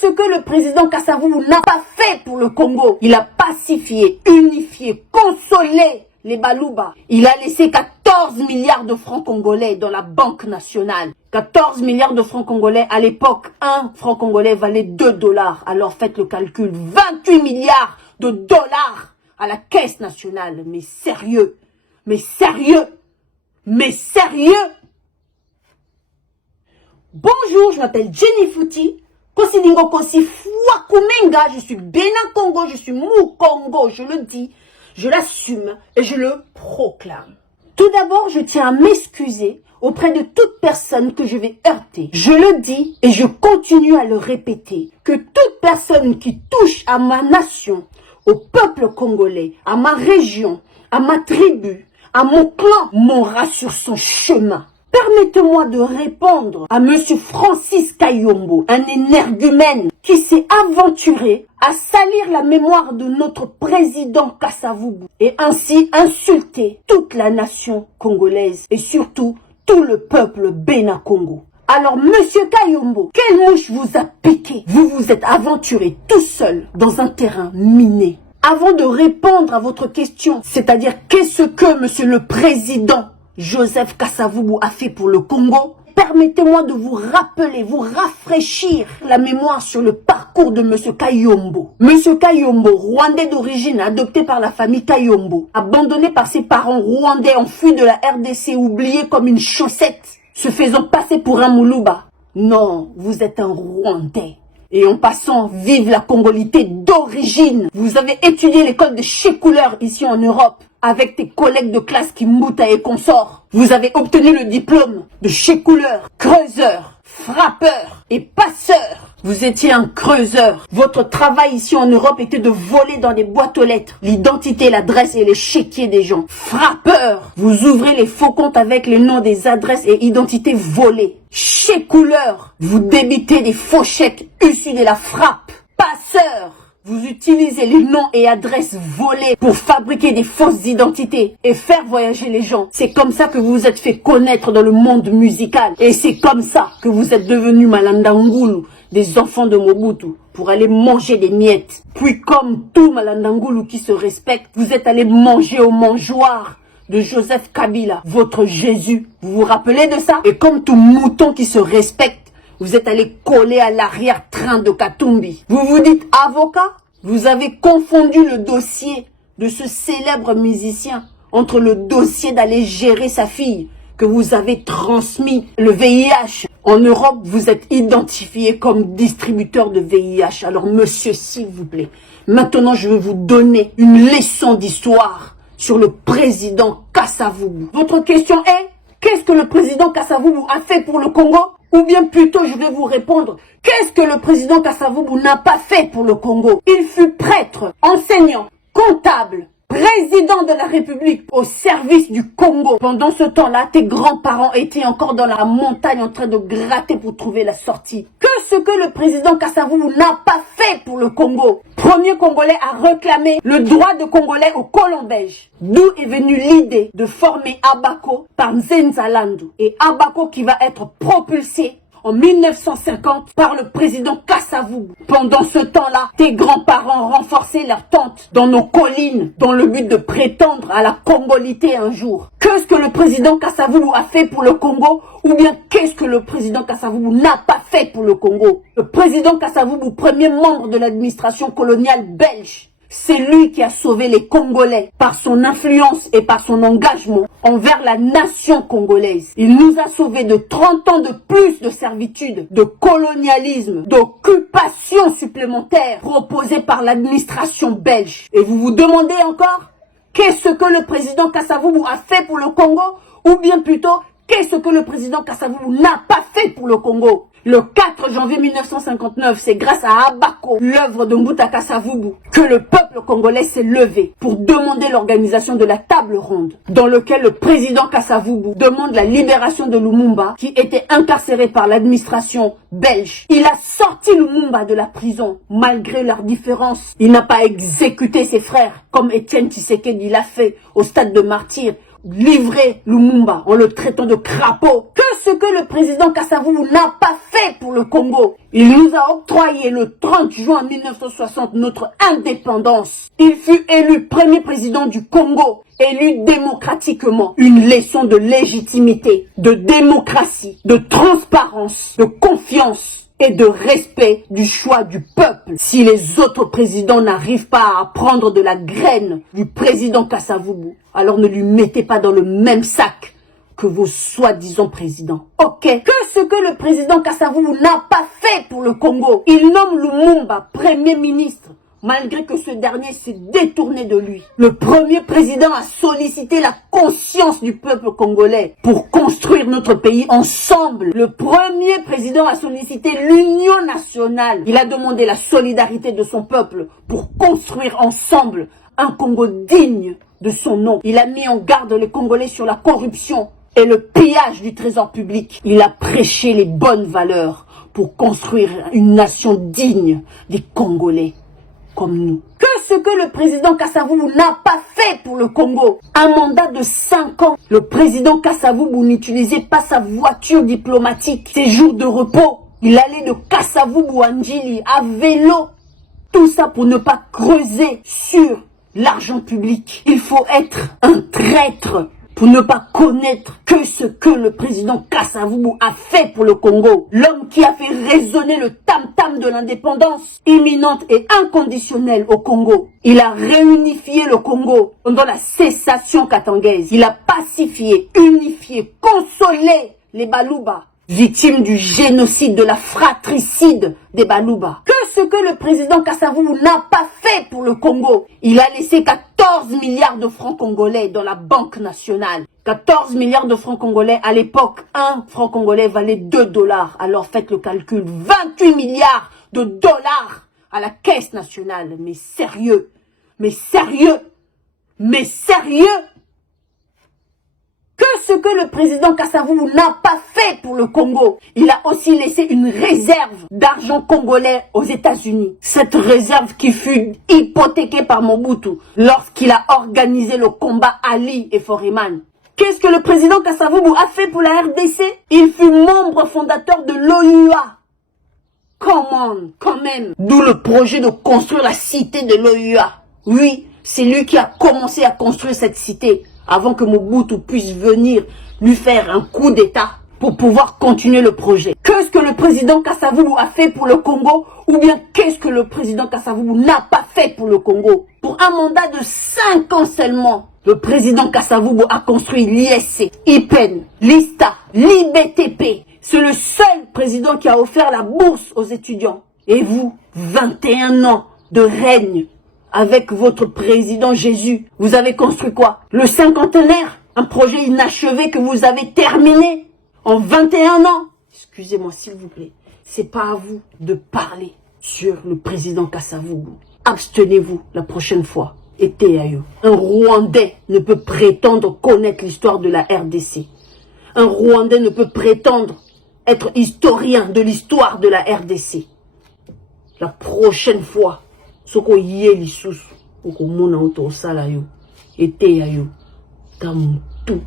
ce que le président Kasavubu n'a pas fait pour le Congo? Il a pacifié, unifié, consolé les Balouba. Il a laissé 14 milliards de francs congolais dans la Banque nationale. 14 milliards de francs congolais, à l'époque, 1 franc congolais valait 2 dollars. Alors faites le calcul, 28 milliards de dollars à la caisse nationale. Mais sérieux, mais sérieux, mais sérieux. Bonjour, je m'appelle Jenny Fouti. Kosidingo Kosi Fwakumenga, je suis Bénin Congo, je suis Mou-Congo, je le dis, je l'assume et je le proclame. Tout d'abord, je tiens à m'excuser auprès de toute personne que je vais heurter. Je le dis et je continue à le répéter, que toute personne qui touche à ma nation, au peuple congolais, à ma région, à ma tribu, à mon clan, mourra sur son chemin. Permettez-moi de répondre à Monsieur Francis Kayombo, un énergumène qui s'est aventuré à salir la mémoire de notre président Kasavubu et ainsi insulter toute la nation congolaise et surtout tout le peuple Bénin-Congo. Alors, Monsieur Kayombo, quelle mouche vous a piqué? Vous vous êtes aventuré tout seul dans un terrain miné. Avant de répondre à votre question, c'est-à-dire qu'est-ce que Monsieur le Président Joseph Kasavubu a fait pour le Congo, permettez-moi de vous rappeler, vous rafraîchir la mémoire sur le parcours de Monsieur Kayombo. Monsieur Kayombo, rwandais d'origine, adopté par la famille Kayombo, abandonné par ses parents rwandais, enfui de la RDC, oublié comme une chaussette, se faisant passer pour un Moulouba. Non, vous êtes un Rwandais. Et en passant, vive la congolité d'origine. Vous avez étudié l'école de Checouleur ici en Europe, avec tes collègues de classe qui Mbouta et consorts. Vous avez obtenu le diplôme de Checouleur, creuseur, frappeur et passeur. Vous étiez un creuseur. Votre travail ici en Europe était de voler dans des boîtes aux lettres l'identité, l'adresse et les chéquiers des gens. Frappeur. Vous ouvrez les faux comptes avec les noms des adresses et identités volées. Checouleur. Vous débitez des faux chèques issus de la frappe. Passeur. Vous utilisez les noms et adresses volés pour fabriquer des fausses identités et faire voyager les gens. C'est comme ça que vous vous êtes fait connaître dans le monde musical. Et c'est comme ça que vous êtes devenus Malandangulu, des enfants de Mobutu, pour aller manger des miettes. Puis comme tout Malandangulu qui se respecte, vous êtes allé manger au mangeoir de Joseph Kabila, votre Jésus. Vous vous rappelez de ça? Et comme tout mouton qui se respecte, vous êtes allé coller à l'arrière-train de Katumbi. Vous vous dites avocat? Vous avez confondu le dossier de ce célèbre musicien entre le dossier d'aller gérer sa fille que vous avez transmis le VIH. En Europe, vous êtes identifié comme distributeur de VIH. Alors monsieur, s'il vous plaît, maintenant je vais vous donner une leçon d'histoire sur le président Kasavubu. Votre question est, qu'est-ce que le président Kasavubu a fait pour le Congo? Ou bien plutôt, je vais vous répondre, qu'est-ce que le président Kasavubu n'a pas fait pour le Congo? Il fut prêtre, enseignant, comptable, président de la République au service du Congo. Pendant ce temps-là, tes grands-parents étaient encore dans la montagne en train de gratter pour trouver la sortie. Ce que le président Kasavubu n'a pas fait pour le Congo. Premier Congolais à réclamer le droit de Congolais aux colons belges. D'où est venue l'idée de former Abako par Nzenzalandu. Et Abako qui va être propulsé en 1950 par le président Kasavubu. Pendant ce temps-là, tes grands-parents renforçaient leur tente dans nos collines dans le but de prétendre à la congolité un jour. Qu'est-ce que le président Kasavubu a fait pour le Congo? Ou bien qu'est-ce que le président Kasavubu n'a pas fait pour le Congo? Le président Kasavubu, premier membre de l'administration coloniale belge, c'est lui qui a sauvé les Congolais par son influence et par son engagement envers la nation congolaise. Il nous a sauvés de 30 ans de plus de servitude, de colonialisme, d'occupation supplémentaire proposée par l'administration belge. Et vous vous demandez encore, qu'est-ce que le président Kasavubu a fait pour le Congo? Ou bien plutôt, qu'est-ce que le président Kasavubu n'a pas fait pour le Congo? Le 4 janvier 1959, c'est grâce à Abako, l'œuvre de Mbouta Kasavubu, que le peuple congolais s'est levé pour demander l'organisation de la table ronde, dans lequel le président Kasavubu demande la libération de Lumumba, qui était incarcéré par l'administration belge. Il a sorti Lumumba de la prison, malgré leurs différences. Il n'a pas exécuté ses frères, comme Étienne Tshisekedi l'a fait au stade de martyr, livrer Lumumba en le traitant de crapaud. Que ce que le président Kasavubu n'a pas fait pour le Congo. Il nous a octroyé le 30 juin 1960 notre indépendance. Il fut élu premier président du Congo, élu démocratiquement. Une leçon de légitimité, de démocratie, de transparence, de confiance et de respect du choix du peuple. Si les autres présidents n'arrivent pas à prendre de la graine du président Kasavubu, alors ne lui mettez pas dans le même sac que vos soi-disant présidents. Ok. Que ce que le président Kasavubu n'a pas fait pour le Congo. Il nomme Lumumba premier ministre, malgré que ce dernier s'est détourné de lui. Le premier président a sollicité la conscience du peuple congolais pour construire notre pays ensemble. Le premier président a sollicité l'union nationale. Il a demandé la solidarité de son peuple pour construire ensemble un Congo digne de son nom. Il a mis en garde les Congolais sur la corruption et le pillage du trésor public. Il a prêché les bonnes valeurs pour construire une nation digne des Congolais comme nous. Que ce que le président Kasavubu n'a pas fait pour le Congo. Un mandat de 5 ans. Le président Kasavubu n'utilisait pas sa voiture diplomatique. Ses jours de repos, il allait de Kasavubu à Njili à vélo. Tout ça pour ne pas creuser sur l'argent public. Il faut être un traître pour ne pas connaître que ce que le président Kasavubu a fait pour le Congo. L'homme qui a fait résonner le tam-tam de l'indépendance imminente et inconditionnelle au Congo. Il a réunifié le Congo pendant la cessation katangaise. Il a pacifié, unifié, consolé les Baluba, victimes du génocide, de la fratricide des Baluba. Que ce que le président Kasavubu n'a pas fait pour le Congo. Il a laissé 14 milliards de francs congolais dans la Banque nationale. 14 milliards de francs congolais. À l'époque, un franc congolais valait 2 dollars. Alors faites le calcul. 28 milliards de dollars à la caisse nationale. Mais sérieux. Mais sérieux. Mais sérieux. Que ce que le président Kasavubu n'a pas fait pour le Congo. Il a aussi laissé une réserve d'argent congolais aux États-Unis. Cette réserve qui fut hypothéquée par Mobutu lorsqu'il a organisé le combat Ali et Foreman. Qu'est-ce que le président Kasavubu a fait pour la RDC? Il fut membre fondateur de l'OUA. Come on, quand même. D'où le projet de construire la cité de l'OUA. Oui, c'est lui qui a commencé à construire cette cité avant que Mobutu puisse venir lui faire un coup d'état pour pouvoir continuer le projet. Qu'est-ce que le président Kasavubu a fait pour le Congo? Ou bien qu'est-ce que le président Kasavubu n'a pas fait pour le Congo? Pour un mandat de 5 ans seulement, le président Kasavubu a construit l'ISC, IPEN, l'ISTA, l'IBTP. C'est le seul président qui a offert la bourse aux étudiants. Et vous, 21 ans de règne avec votre président Jésus, vous avez construit quoi? Le cinquantenaire? Un projet inachevé que vous avez terminé en 21 ans? Excusez-moi s'il vous plaît, c'est pas à vous de parler sur le président Kasavubu. Abstenez-vous la prochaine fois. Et Théayo. Un Rwandais ne peut prétendre connaître l'histoire de la RDC. Un Rwandais ne peut prétendre être historien de l'histoire de la RDC. La prochaine fois, soko yé lisusu, oko mona oto sala yo, ete ya yo, tamu tout.